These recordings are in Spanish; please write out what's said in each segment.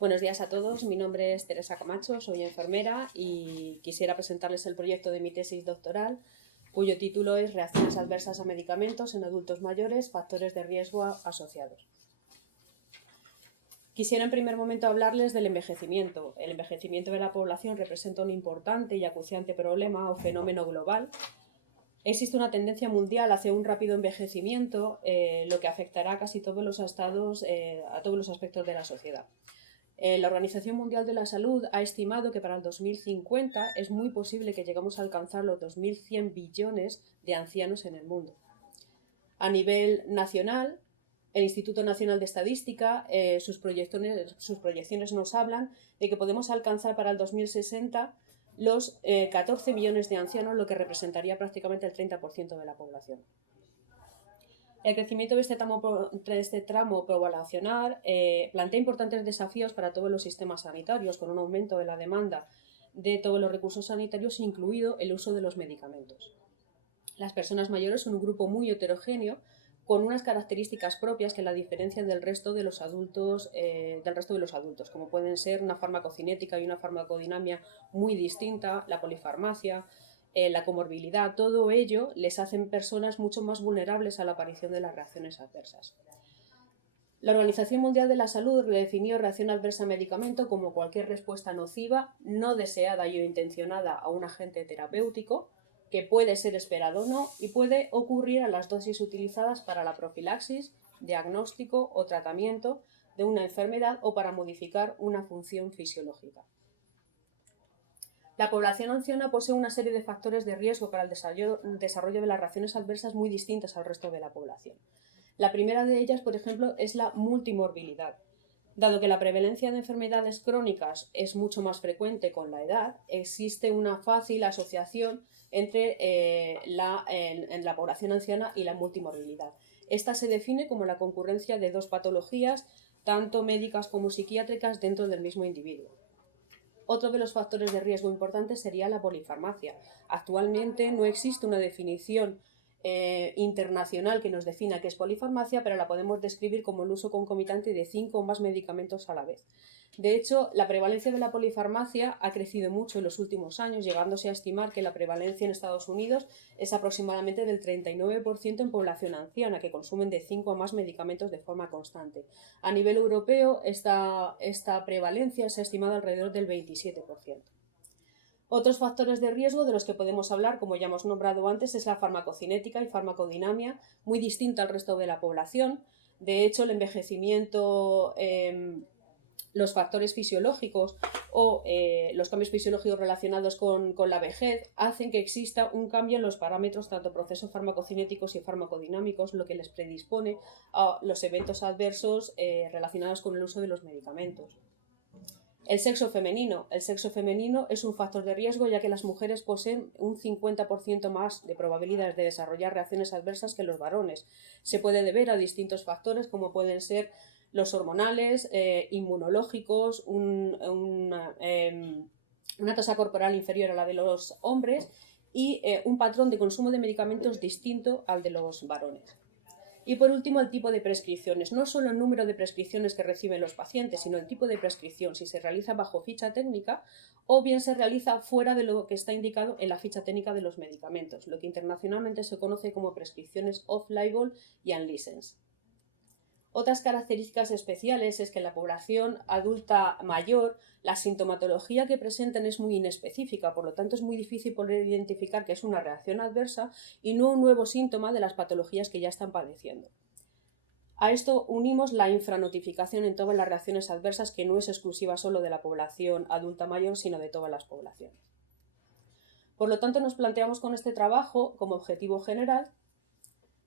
Buenos días a todos, mi nombre es Teresa Camacho, soy enfermera y quisiera presentarles el proyecto de mi tesis doctoral, cuyo título es Reacciones adversas a medicamentos en adultos mayores, factores de riesgo asociados. Quisiera en primer momento hablarles del envejecimiento. El envejecimiento de la población representa un importante y acuciante problema o fenómeno global. Existe una tendencia mundial hacia un rápido envejecimiento, lo que afectará a casi todos los estados, a todos los aspectos de la sociedad. La Organización Mundial de la Salud ha estimado que para el 2050 es muy posible que lleguemos a alcanzar los 2.100 billones de ancianos en el mundo. A nivel nacional, el Instituto Nacional de Estadística, sus proyecciones nos hablan de que podemos alcanzar para el 2060 los 14 millones de ancianos, lo que representaría prácticamente el 30% de la población. El crecimiento de este tramo poblacional plantea importantes desafíos para todos los sistemas sanitarios, con un aumento de la demanda de todos los recursos sanitarios, incluido el uso de los medicamentos. Las personas mayores son un grupo muy heterogéneo, con unas características propias que la diferencian del resto de los adultos, como pueden ser una farmacocinética y una farmacodinamia muy distinta, la polifarmacia, la comorbilidad. Todo ello les hacen personas mucho más vulnerables a la aparición de las reacciones adversas. La Organización Mundial de la Salud redefinió reacción adversa a medicamento como cualquier respuesta nociva, no deseada y o intencionada a un agente terapéutico, que puede ser esperado o no y puede ocurrir a las dosis utilizadas para la profilaxis, diagnóstico o tratamiento de una enfermedad o para modificar una función fisiológica. La población anciana posee una serie de factores de riesgo para el desarrollo de las reacciones adversas muy distintas al resto de la población. La primera de ellas, por ejemplo, es la multimorbilidad. Dado que la prevalencia de enfermedades crónicas es mucho más frecuente con la edad, existe una fácil asociación entre la población anciana y la multimorbilidad. Esta se define como la concurrencia de dos patologías, tanto médicas como psiquiátricas, dentro del mismo individuo. Otro de los factores de riesgo importantes sería la polifarmacia. Actualmente no existe una definición internacional que nos defina qué es polifarmacia, pero la podemos describir como el uso concomitante de 5 o más medicamentos a la vez. De hecho, la prevalencia de la polifarmacia ha crecido mucho en los últimos años, llegándose a estimar que la prevalencia en Estados Unidos es aproximadamente del 39% en población anciana, que consumen de 5 o más medicamentos de forma constante. A nivel europeo, esta prevalencia se ha estimado alrededor del 27%. Otros factores de riesgo de los que podemos hablar, como ya hemos nombrado antes, es la farmacocinética y farmacodinamia, muy distinta al resto de la población. De hecho, el envejecimiento, los factores fisiológicos o los cambios fisiológicos relacionados con la vejez hacen que exista un cambio en los parámetros tanto procesos farmacocinéticos y farmacodinámicos, lo que les predispone a los eventos adversos relacionados con el uso de los medicamentos. El sexo femenino. El sexo femenino es un factor de riesgo, ya que las mujeres poseen un 50% más de probabilidades de desarrollar reacciones adversas que los varones. Se puede deber a distintos factores, como pueden ser los hormonales, inmunológicos, una tasa corporal inferior a la de los hombres y un patrón de consumo de medicamentos distinto al de los varones. Y por último, el tipo de prescripciones. No solo el número de prescripciones que reciben los pacientes, sino el tipo de prescripción, si se realiza bajo ficha técnica o bien se realiza fuera de lo que está indicado en la ficha técnica de los medicamentos, lo que internacionalmente se conoce como prescripciones off-label y unlicensed. Otras características especiales es que en la población adulta mayor la sintomatología que presentan es muy inespecífica, por lo tanto es muy difícil poder identificar que es una reacción adversa y no un nuevo síntoma de las patologías que ya están padeciendo. A esto unimos la infranotificación en todas las reacciones adversas, que no es exclusiva solo de la población adulta mayor, sino de todas las poblaciones. Por lo tanto, nos planteamos con este trabajo como objetivo general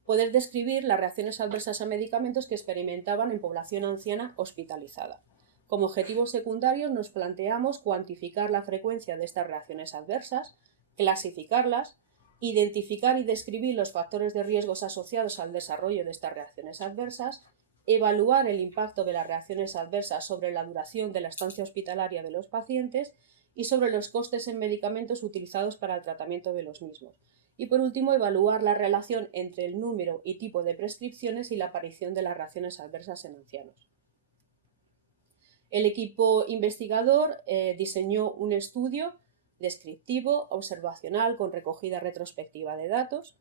poder describir las reacciones adversas a medicamentos que experimentaban en población anciana hospitalizada. Como objetivos secundarios nos planteamos cuantificar la frecuencia de estas reacciones adversas, clasificarlas, identificar y describir los factores de riesgos asociados al desarrollo de estas reacciones adversas, evaluar el impacto de las reacciones adversas sobre la duración de la estancia hospitalaria de los pacientes y sobre los costes en medicamentos utilizados para el tratamiento de los mismos. Y por último, evaluar la relación entre el número y tipo de prescripciones y la aparición de las reacciones adversas en ancianos. El equipo investigador diseñó un estudio descriptivo, observacional, con recogida retrospectiva de datos.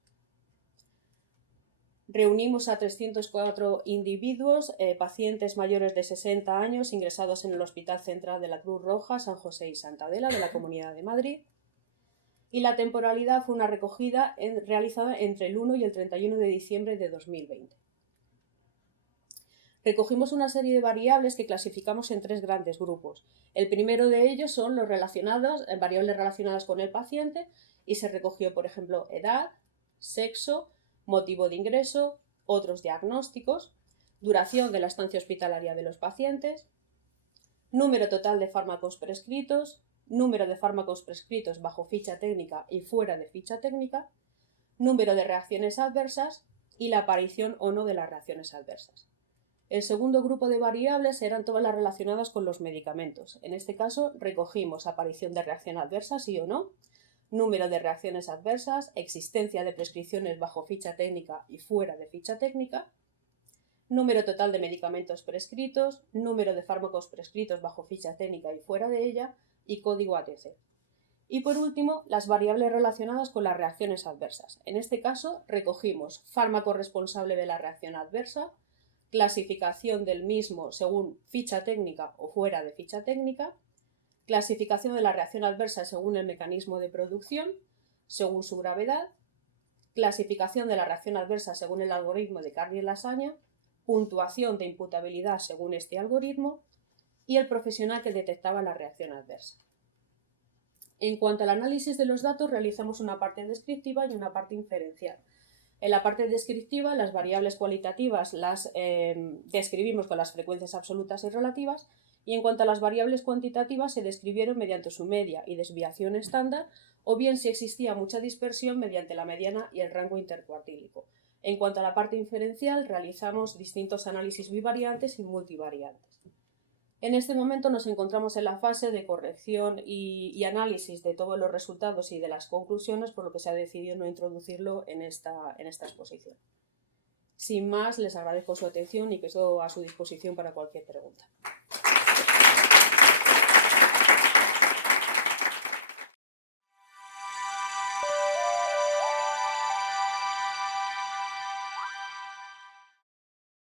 Reunimos a 304 individuos, pacientes mayores de 60 años, ingresados en el Hospital Central de la Cruz Roja, San José y Santa Adela, de la Comunidad de Madrid. Y la temporalidad fue una recogida realizada entre el 1 y el 31 de diciembre de 2020. Recogimos una serie de variables que clasificamos en 3 grandes grupos. El primero de ellos son los variables relacionadas con el paciente, y se recogió, por ejemplo, edad, sexo, motivo de ingreso, otros diagnósticos, duración de la estancia hospitalaria de los pacientes, número total de fármacos prescritos, número de fármacos prescritos bajo ficha técnica y fuera de ficha técnica, número de reacciones adversas y la aparición o no de las reacciones adversas. El segundo grupo de variables eran todas las relacionadas con los medicamentos. En este caso recogimos aparición de reacción adversa, sí o no, número de reacciones adversas, existencia de prescripciones bajo ficha técnica y fuera de ficha técnica, número total de medicamentos prescritos, número de fármacos prescritos bajo ficha técnica y fuera de ella, y código ATC. Y por último, las variables relacionadas con las reacciones adversas. En este caso recogimos fármaco responsable de la reacción adversa, clasificación del mismo según ficha técnica o fuera de ficha técnica, clasificación de la reacción adversa según el mecanismo de producción, según su gravedad, clasificación de la reacción adversa según el algoritmo de Carrier-Lasagne, puntuación de imputabilidad según este algoritmo y el profesional que detectaba la reacción adversa. En cuanto al análisis de los datos, realizamos una parte descriptiva y una parte inferencial. En la parte descriptiva, las variables cualitativas las describimos con las frecuencias absolutas y relativas, y en cuanto a las variables cuantitativas se describieron mediante su media y desviación estándar, o bien si existía mucha dispersión mediante la mediana y el rango intercuartílico. En cuanto a la parte inferencial, realizamos distintos análisis bivariantes y multivariantes. En este momento nos encontramos en la fase de corrección y análisis de todos los resultados y de las conclusiones, por lo que se ha decidido no introducirlo en esta exposición. Sin más, les agradezco su atención y quedo a su disposición para cualquier pregunta.